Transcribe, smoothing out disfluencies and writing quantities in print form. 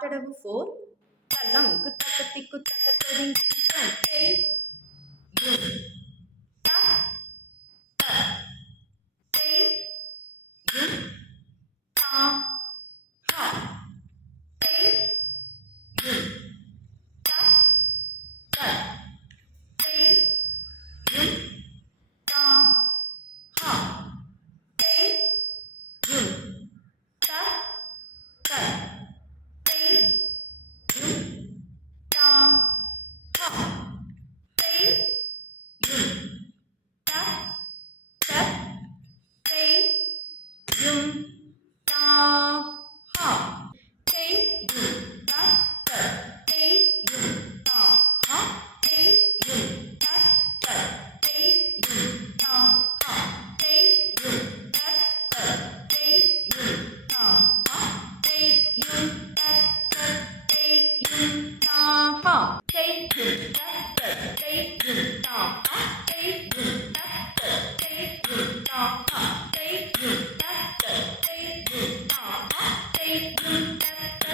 பாட்டடவு 4 தல்லம் குத்தக்க திக்கு தக்க தெரிங்கி தேய் யும் த த தேய் யும் தா ஹா தேய் யும் த த தேய் யும் தா ஹா தேய் யும் த த தேய் யும் தா ஹா தேய் யும் த த தேய் யும் தா ஹா தேய் யும் த த தேய் யும் தா ஹா தேய் யும் த த தேய் யும் தா ஹா தேய் யும் த த தேய் யும் தா ஹா தேய் யும் த த தேய் யும் தா ஹா தேய் யும் த த தேய் யும் தா ஹா தேய் யும் த த தேய் யும் தா ஹா தேய் யும் த த தேய் யும் தா ஹா தேய் யும் த த